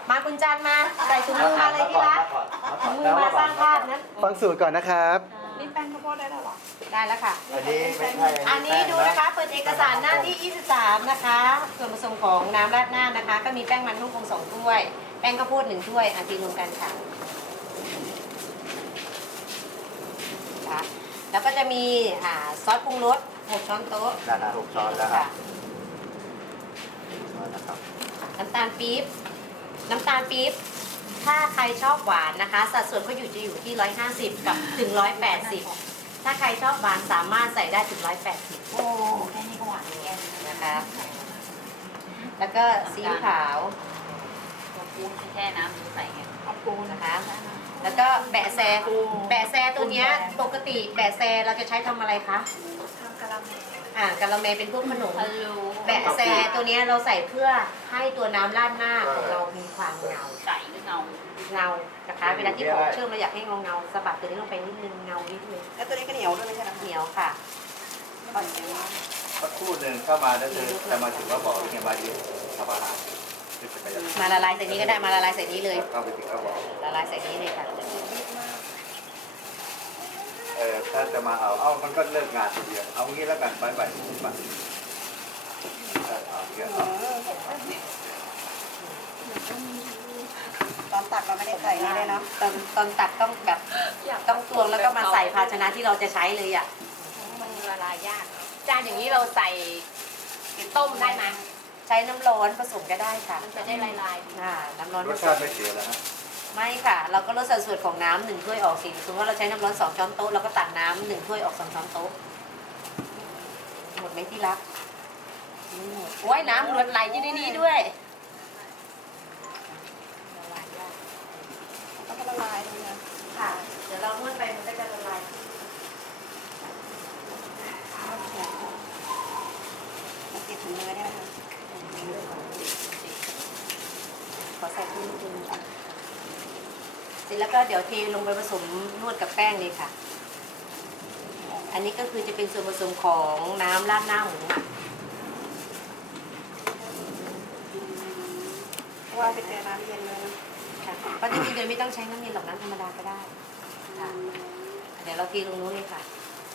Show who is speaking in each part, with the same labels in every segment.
Speaker 1: มาคุณจันมาใส่ถุงมือมาเลยที่รักถุงมือมาสร้างภาพนั้น
Speaker 2: ฟังสูตรก่อนนะครับ
Speaker 3: นี่แป้งข้าวโพดได้แล้วเหรอ
Speaker 1: ได้แล้วค่ะ
Speaker 4: อันนี้ไม่ใช่
Speaker 1: อันนี้ดูนะคะเปิดเอกสารหน้าที่ 23 นะคะส่วนผสมของน้ำราดหน้านะคะ ก็มีแป้งมันฮ่องกง2ถ้วย แป้งข้าวโพด1ถ้วยอันตีรวมกันค่ะแล้วก็จะมีซอสปรุงรส6 ช้อนโต๊ะ
Speaker 4: ด้านละ6 ช้อนแล้วครับช้อนนะครับ
Speaker 1: น้ำตาลปี๊บน้ำตาลปี๊บถ้าใครชอบหวานนะคะ สัดส่วนก็จะอยู่ที่ 150 กับถึง 180 ถ้าใครชอบหวานสามารถใส่ได้ถึง 180
Speaker 3: โอ้แค่นี้ก็หวานแก้ม
Speaker 1: นะคะ แล้วก็ซีอิ๊วขาว
Speaker 3: ตัวปูนแช่น้ำหรือใส่ไงเอาปูน
Speaker 1: นะคะ แล้วก็แบะแซตัวเนี้ยปกติแบะแซเราจะใช้ทำอะไรคะ
Speaker 3: ทำกะละแม
Speaker 1: กะละแมเป็นพวกขนม
Speaker 3: พะโล้
Speaker 1: แบะแซตัวเนี้ยเราใส่เพื่อให้ตัวน้ำราดหน้าของเรามีความเงา
Speaker 3: ใสหรือเงา
Speaker 1: เงานะคะเวลาที่ของเชื่อมเราอยากให้เงาสะบัดตัวนี้ลงไปนิดนึงเงานิดนึง
Speaker 3: แล้วตัวนี้ก็เหนียวด้วยไม่ใช่หรอ
Speaker 1: เหนียวค่ะ
Speaker 4: สักครู่หนึ่งเข้ามาแล้วคือจะมาถึงว่าบอกว่าไงมายืนทำอาหารคือจะไปยังไง
Speaker 1: มาละลายใส่นี้ก็ได้มาละลายใส่นี้เลย
Speaker 4: เข้าไปถึงก็บอก
Speaker 1: ละลายใส่นี้เลยค่ะ
Speaker 4: ถ้าจะมาเอามันก็เลิกงานทีเดียวเอางี้แล้วกันไปไปไปเอาเยอะเอา
Speaker 3: ตอนตักเราไม่ได้ใส่นี่เลยเนาะ
Speaker 1: ตอนตักต้องแบบต้องตวงแล้วก็มาใส่ภาชนะที่เราจะใช้เลยอ่ะ
Speaker 3: มันละลายยาก จานอย่างนี้เราใส่ต้มได้ไหม
Speaker 1: ใช้น้ำร้อนผสมก็ได้ค่ะ
Speaker 3: มันจะได้ลาย
Speaker 1: น้ำร้อน
Speaker 4: ร
Speaker 1: ผ
Speaker 4: ส
Speaker 1: ส
Speaker 4: ชาม ติไม่เสียแล้วฮะ
Speaker 1: ไม่ค่ะ เราก็ลดสัดส่วนของน้ำ1 ถ้วยออกสิสมมติว่าเราใช้น้ำร้อน2 ช้อนโต๊ะเราก็ตักน้ำ1 ถ้วยออก2 ช้อนโต๊ะหมดไหมที่รักโอ้ยน้ำล้วนไหลอยู่ในนี้ด้วย
Speaker 3: ก็จะละลายเลยนะ
Speaker 1: ค่ะ เดี๋ยวเรานวดไปมันก็จะละลาย
Speaker 3: มันติดถุงมือเนี่ยนะคะ
Speaker 1: ขอใส่ขึ้นนิดนึงเสร็จแล้วก็เดี๋ยวเทลงไปผสมนวดกับแป้งเลยค่ะ อันนี้ก็คือจะเป็นส่วนผสมของน้ำราดหน้าหมูหมัก
Speaker 3: เพราะว่าไปเจอน้ำเย็นเลยนะ
Speaker 1: ค่ะก็จริงๆโดยไม่ต้องใช้น้ำเย็นหรอกน้ำธรรมดาก็ได้ค่ะเดี๋ยวเราเทลงนู้นเลยค่ะ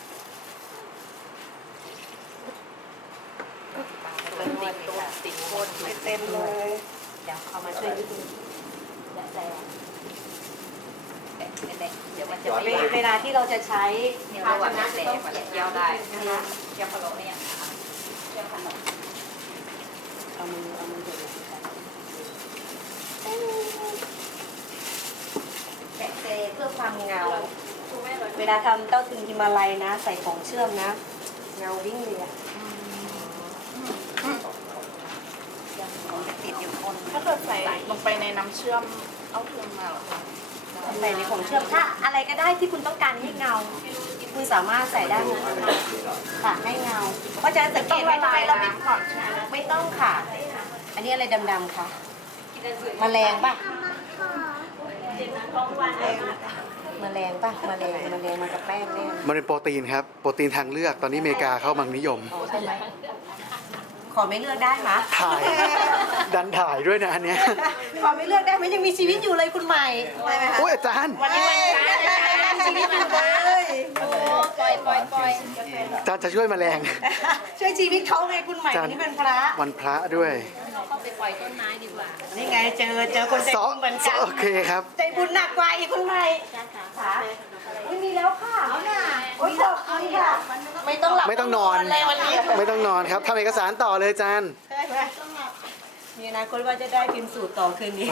Speaker 3: เป็นติดตัวติดโคนเต็มเลย
Speaker 1: เดี๋ยวเอามาช่วยนิดนึงแตะเดี๋ยวมันจะเวลาที่เราจะใช้ภาชนะจะต้องเกี่ยวได้นะคะ
Speaker 3: เกี่ยวพะโล้เนี่ยเกี่ยวขนม
Speaker 1: เอามือเดี๋ยวแปะเซเพื่อความเงา เวลาทำเต้าถึงฮิมาลัยนะ ใส่ของเชื่อมนะ เงาวิ่งเลยอะ
Speaker 3: ติดอยู่คน
Speaker 5: ถ้าเกิดใส่ลงไปในน้ำเชื่อมเอาเทียมมาเหรอคะ
Speaker 1: ใส่ในของเชื่อมถ้าอะไรก็ได้ที่คุณต้องการให้เงา คุณสามารถใส่ได้หมดค่ะให้เงา เพราะฉะนั้นสังเกตไหมทำไมเราไม่ต้องค่ะ อันนี้อะไรดำๆค่ะแมลงป่ะแมลงป่ะแมลงมันกับแป้งแน่
Speaker 2: มันเป็นโปรตีนครับ โปรตีนทางเลือก ตอนนี้อเมริกาเข้ามังนิยม
Speaker 1: ใช่ไหมขอไม่เลือกได้ไหม
Speaker 2: ถ่าย ดันถ่ายด้วยนะอันเนี้ย
Speaker 1: ขอไม่เลือกได้ไหมยังมีชีวิตอยู่เลยคุณใหม่ได้ไหมคะ
Speaker 2: โอ้ยอาจารย์
Speaker 1: วันนี้วันพระยังมีชีวิตอยู่เลย
Speaker 3: โอ้ปล่อย
Speaker 2: อาจารย์จะช่วยแมลง
Speaker 1: ช่วยชีวิตเขาไงคุณใหม่วันนี้เป็นพระ
Speaker 2: วันพระด้วย
Speaker 3: เราเข้าไปปล่อยต้นไม้ดีกว่า
Speaker 1: นี่ไงเจอคนใจบุญเหมือนกัน
Speaker 2: โอเคครับ
Speaker 1: ใจบุญหนักกว่าอีกคุณใหม่ค่ะไม่มีแล้วค่ะเอาหน่าโอ้ยขอบคุณค่ะไม่ต้องหลับ
Speaker 2: ไม่ต้องนอน
Speaker 1: เลยวันนี้
Speaker 2: ไม่ต้องนอนครับทำเอกสารต่อเลยอาจารย์
Speaker 1: ใช่ไหมมีอนาคตว่าจะได้พิมพ์สูตรต่อคืนนี้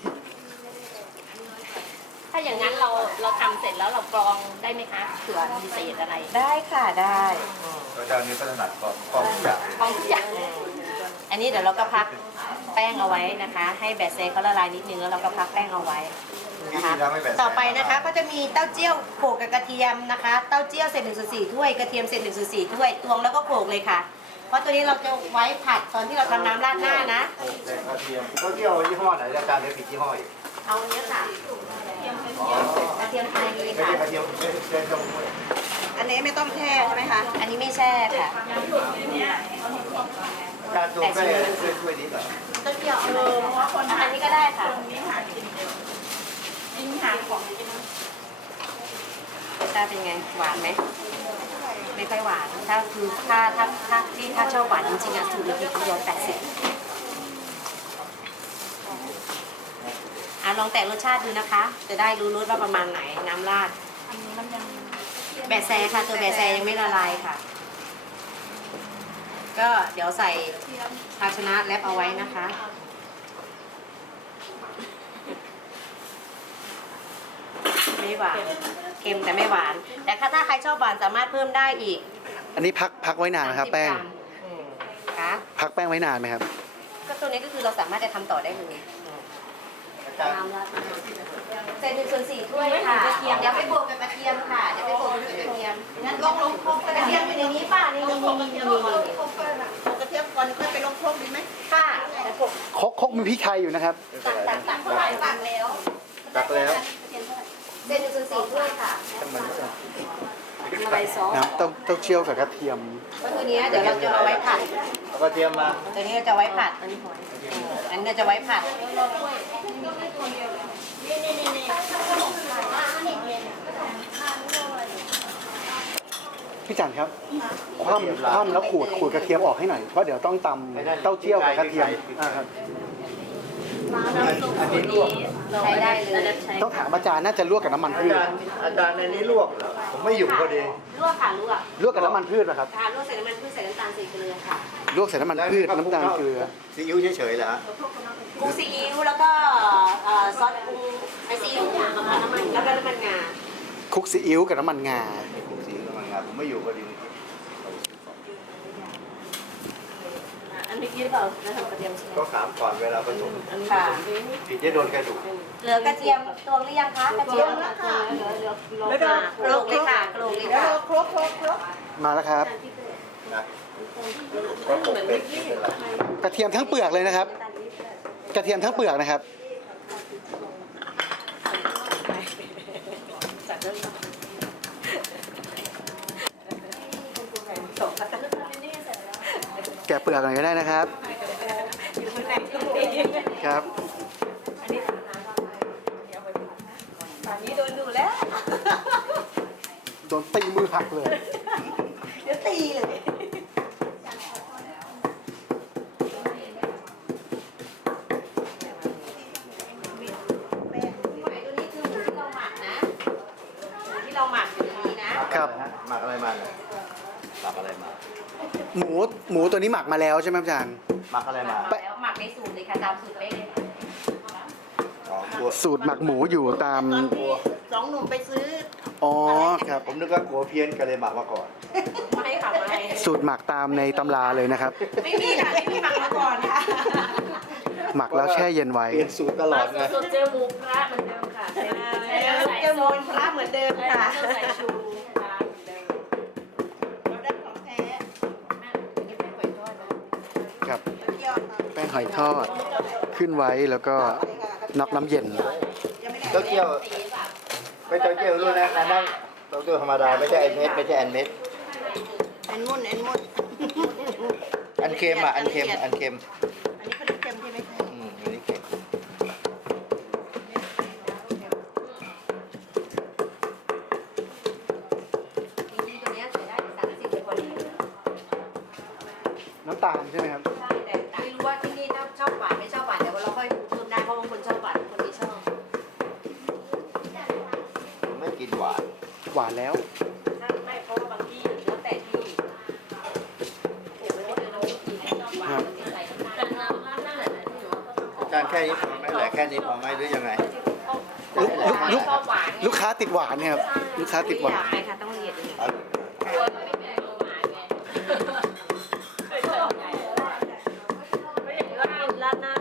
Speaker 3: ถ้าอย่างนั้นเราทำเสร็จแล้วเรากรองได้ไหมคะเผื่อมีเศษอะไร
Speaker 1: ได้ค่ะได้
Speaker 4: ก็เจ้านี้ก็ถนัดกองทุกอย่าง
Speaker 3: กรองทุกอย่าง
Speaker 1: อันนี้เดี๋ยวเราก็พักแป้งเอาไว้นะคะ ให้แบะเซเขาละลายนิดนึงแล้วเราก็พักแป้งเอาไว้นะคะต่อไปนะคะก็จะมีเต้าเจี้ยวโขลกกับกระเทียมนะคะ เต้าเจี้ยวเศษ1/4 ถ้วยกระเทียมเศษ1/4 ถ้วยตวงแล้วก็โขลกเลยค่ะ เพราะตัวนี้เราจะไว้ผัดตอนที่เราทำน้ำราดหน้านะ
Speaker 4: แต่กระเทียมก็เที่ยวยี่ห้อไหนอาจารย์เดี๋ยวผิดยี่ห้ออีก
Speaker 1: เอาอันนี้ค่ะกระเทียมไทยเลย
Speaker 4: ไม่
Speaker 1: ค่ะ
Speaker 4: ใช่กระเทียมเป็นตรง
Speaker 3: อันนี้ไม่ต้องแช่ใช่ไหมคะ
Speaker 1: อันนี้ไม่แช่ค่ะ
Speaker 4: การตัวแป้งช่วยนิดหน่อย
Speaker 1: เต้าเจี้ยวเอาเลย
Speaker 5: เพราะว่าคน
Speaker 1: อันนี้ก็ได้ค่ะ
Speaker 5: คนนี้หากินเยอะยิ่งหาของกิน
Speaker 1: รสชาติเป็นไงหวานไหมไม่ค่อยหวานถ้าคือถ้าชอบหวานจริงๆอ่ะสูตรนี้คือ180ลองแตะรสชาติดูนะคะ จะได้รู้รสว่าประมาณไหนน้ำราด
Speaker 5: อันนี้มันยัง
Speaker 1: แบะแซค่ะตัวแบะแซยังไม่ละลายค่ะ ก็เดี๋ยวใส่ภาชนะแรปเอาไว้นะคะ ไม่หวานเค็มแต่ไม่หวาน แต่ถ้าใครชอบหวานสามารถเพิ่มได้อีก
Speaker 2: อันนี้พักไว้นานไหมครับ
Speaker 1: 30
Speaker 2: แป้ง
Speaker 1: กรัมค่ะ
Speaker 2: พักแป้งไว้นานไหมครับ
Speaker 1: ก็ตัวนี้ก็คือเราสามารถจะทำต่อได้เลย
Speaker 4: อาจารย์
Speaker 1: ใส่1/4 ถ้วยค่ะเดี๋ยวไปบวกกับกระเทียมค่ะเดี๋ยวไปบวกกับกระเทียมงั้นลงกระเทียมอยู่ในนี้ป่ะนี่
Speaker 5: กระเทียมก่อนค่อยไปลงโคกดีไหม
Speaker 1: ค่ะ
Speaker 2: คกมีพริกไทยอยู่นะครับ
Speaker 1: ตักแล้ว
Speaker 4: ตักแล้ว
Speaker 1: ใส่1/4 ถ้วยค่ะ
Speaker 4: ทำไมไม่ต้อง
Speaker 1: อะไรซอส
Speaker 2: น้ำเต้าเจี้ยวกับกระเทียม
Speaker 1: ก็ตัวนี้เดี๋ยวเราจะเอาไว้ผัด
Speaker 4: เอากระเทียมมา
Speaker 1: ตัวนี้เราจะไว้ผัด อันนี้เราจะไว้ผัด
Speaker 2: พี่จันครับ คว่ำแล้วขูดกระเทียมออกให้หน่อย เพราะเดี๋ยวต้องตำเต้าเจี้ยวกับกระเทียมครับ
Speaker 4: อันนี้ลวก
Speaker 1: ใช้ได้เลย
Speaker 2: ต้องถามอาจารย์น่าจะลวกกับน้ำมัน
Speaker 4: อา
Speaker 2: พืช
Speaker 4: จารย์ในนี้ลวกเหรอผมไม่อยู่พอดี
Speaker 1: ลวกค่ะลวก
Speaker 2: ลวกกับน้ำมันพืชเหรอครับ
Speaker 1: ค่ะลวกใส่น้ำมันพืชใส่น้ำตาลใส่เกลือค่ะ
Speaker 2: ลวกใส่น้ำมันพืชน้ำตาลเกลือ
Speaker 4: ซีอิ๊วเฉยๆเหรอฮะ
Speaker 1: ปรุงซีอิ๊วแล้วก็ซอสปรุงไอซีอิ๊วแล้วก็น้ำมันงา
Speaker 2: คลุกซีอิ๊วกับน้ำมันงา
Speaker 4: ซีอิ๊วกำลังงานผมไม่อยู่พอดี
Speaker 1: อันนี้กินเปล่าจะทำกระเทียมใช่ไหม
Speaker 4: ก็ถามก่อนเวลาผสม
Speaker 1: ค่ะ
Speaker 4: ผิดจะโดนกระดูก
Speaker 1: เหลือกระเทียมตวงหรือยังคะกระเทียมแล้วค่ะแล้วก็โขลกเลยค่ะโขลกเลยค่ะ
Speaker 5: โคก
Speaker 2: มาแล้วครับ
Speaker 4: นะก็คงเป็นไม่เป็นไร
Speaker 2: กระเทียมทั้งเปลือกเลยนะครับ กระเทียมทั้งเปลือกนะครับ แกะเปลือกหน่อยก็ได้นะครับ ครับ
Speaker 1: ตอนนี้โดนดูแล้ว
Speaker 2: โดนตีมือหักเลย
Speaker 1: เดี๋ยวตีเลยตัวนี้คือหมูที่เราหมักนะหมูที่เราหมักอยู่ในนี้นะ
Speaker 2: ครับ
Speaker 4: หมักอะไรมาเนี่ยหมักอะไรมา
Speaker 2: หมูตัวนี้หมักมาแล้วใช่ไหมอาจารย์
Speaker 4: หมักอะไรมา
Speaker 1: แล้วหมักในสูตรเลยค่ะตามสูตรเป๊ะเลย
Speaker 4: อ๋อตัว
Speaker 2: สูตรหมักหมูอยู่ตาม
Speaker 5: ตอนที่สองหนุ่มไปซื้อ
Speaker 2: อ๋อครับ
Speaker 4: ผมนึกว่ากลัวเพี้ยนก็เลยหมักมาก่อน
Speaker 1: ไม่ค่ะไม่
Speaker 2: สูตรหมักตามในตำราเลยนะครับ
Speaker 1: ไม่มีค่ะไม่มีหมักมาก่อนค่ะ
Speaker 2: หมักแล้วแช่เย็นไว้
Speaker 4: เปลี่ยนสูตรตลอดไง
Speaker 3: สูตรเจอหมูพระเหมือนเดิมค่ะใช้แล้วใส่
Speaker 1: จะม
Speaker 3: ส้
Speaker 1: น
Speaker 3: ม
Speaker 1: พระเหมือนเดิมค่ะ
Speaker 3: ใส่ชูพระเหมือนเดิม
Speaker 5: เราได้ของแท้
Speaker 3: นี่เป็นหอยทอดนะครับ
Speaker 5: ยอดค่ะ
Speaker 2: แป้งหอยทอด ขึ้นไว้แล้วก็น็อกน้ำเย็น
Speaker 4: เต้าเจี้ยวไม่เต้าเจี้ยวด้วยนะอันนั้นเต้าเจี้ยวธรรมดาไม่ใช่ไอเม็ดไม่ใช่แอนเม็ด
Speaker 5: เอ็นมุ่น
Speaker 4: อันเค็มอ่ะอันเค็มอันเค็ม
Speaker 5: อันนี้เขาเรียกเค็มใช่ไหมคะ
Speaker 4: อันนี้เค็ม
Speaker 1: จริงๆตัวเนี้ยใส่ได้30คน
Speaker 2: น้ำตาลใช่ไหมครับ
Speaker 1: ใช่แต่ไม่รู้ว่าที่นี่ถ้าชอบหวานไม่ชอบหวานเดี๋ยวเราค่อยเพิ่มได้เพราะบางคนชอบหวานบางคนไม่ชอบ
Speaker 4: ผมไม่กินหวาน
Speaker 2: หวานแล้ว
Speaker 1: ถ้าไม่เพราะว่าบางที่แล้วแต่ที่เดี๋ยวไม่เจอน้ำพริกทีชอบหวานมันจะใส่น้ำตาล
Speaker 3: แต่น้ำราดนั่นแหละนะที่หนู
Speaker 4: อาจารย์แค่นี้พอไหมแหละแค่นี้พอไหมหรือยังไง
Speaker 2: ลูก
Speaker 3: ชอบหวาน
Speaker 2: ลูกค้าติดหวานเนี่ยครับ ลูกค้าติดหวาน
Speaker 1: ไปค่ะต้องละเอียดอย่างนี้
Speaker 4: เอา
Speaker 3: กลัวมันไม่เป็นโรงหวานไงไม่อย่างนี้ว่าราดหน้า